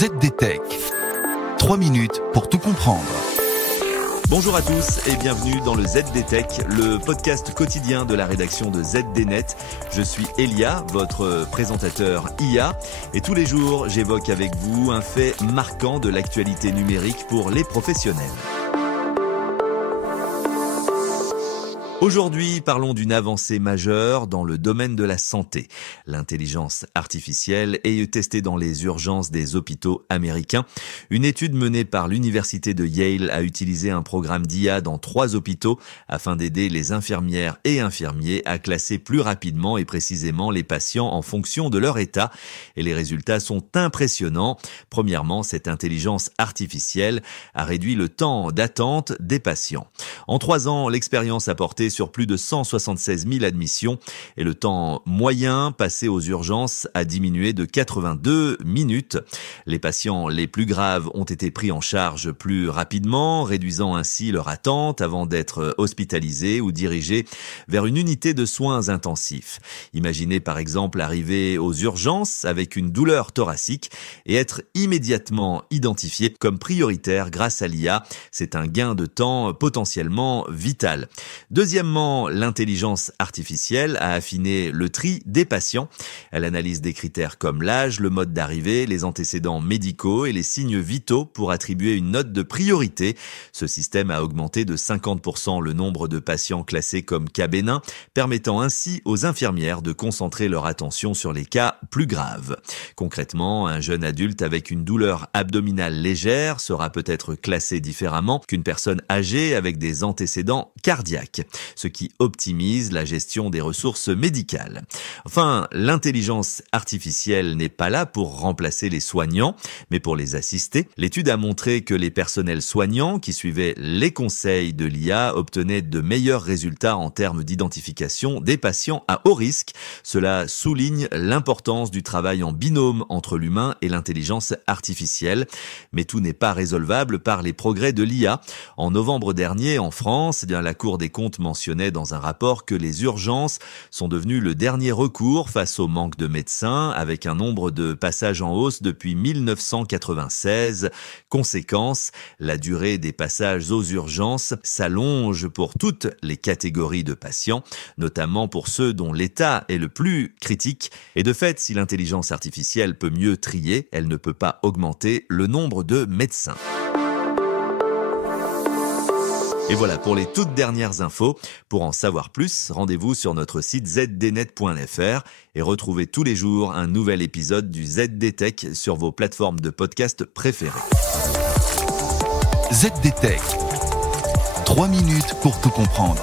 ZDTech. 3 minutes pour tout comprendre. Bonjour à tous et bienvenue dans le ZDTech, le podcast quotidien de la rédaction de ZDNet. Je suis Elia, votre présentateur IA, et tous les jours j'évoque avec vous un fait marquant de l'actualité numérique pour les professionnels. Aujourd'hui, parlons d'une avancée majeure dans le domaine de la santé. L'intelligence artificielle est testée dans les urgences des hôpitaux américains. Une étude menée par l'université de Yale a utilisé un programme d'IA dans 3 hôpitaux afin d'aider les infirmières et infirmiers à classer plus rapidement et précisément les patients en fonction de leur état. Et les résultats sont impressionnants. Premièrement, cette intelligence artificielle a réduit le temps d'attente des patients. En 3 ans, l'expérience a porté sur plus de 176 000 admissions et le temps moyen passé aux urgences a diminué de 82 minutes. Les patients les plus graves ont été pris en charge plus rapidement, réduisant ainsi leur attente avant d'être hospitalisés ou dirigés vers une unité de soins intensifs. Imaginez par exemple arriver aux urgences avec une douleur thoracique et être immédiatement identifié comme prioritaire grâce à l'IA. C'est un gain de temps potentiellement vital. Deuxièmement, l'intelligence artificielle a affiné le tri des patients. Elle analyse des critères comme l'âge, le mode d'arrivée, les antécédents médicaux et les signes vitaux pour attribuer une note de priorité. Ce système a augmenté de 50% le nombre de patients classés comme cas bénins, permettant ainsi aux infirmières de concentrer leur attention sur les cas plus graves. Concrètement, un jeune adulte avec une douleur abdominale légère sera peut-être classé différemment qu'une personne âgée avec des antécédents cardiaques, ce qui optimise la gestion des ressources médicales. Enfin, l'intelligence artificielle n'est pas là pour remplacer les soignants, mais pour les assister. L'étude a montré que les personnels soignants qui suivaient les conseils de l'IA obtenaient de meilleurs résultats en termes d'identification des patients à haut risque. Cela souligne l'importance du travail en binôme entre l'humain et l'intelligence artificielle. Mais tout n'est pas résolvable par les progrès de l'IA. En novembre dernier, en France, la Cour des comptes mentionnait dans un rapport que les urgences sont devenues le dernier recours face au manque de médecins, avec un nombre de passages en hausse depuis 1996. Conséquence, la durée des passages aux urgences s'allonge pour toutes les catégories de patients, notamment pour ceux dont l'état est le plus critique. Et de fait, si l'intelligence artificielle peut mieux trier, elle ne peut pas augmenter le nombre de médecins. Et voilà pour les toutes dernières infos. Pour en savoir plus, rendez-vous sur notre site zdnet.fr et retrouvez tous les jours un nouvel épisode du ZDTech sur vos plateformes de podcast préférées. ZDTech. 3 minutes pour tout comprendre.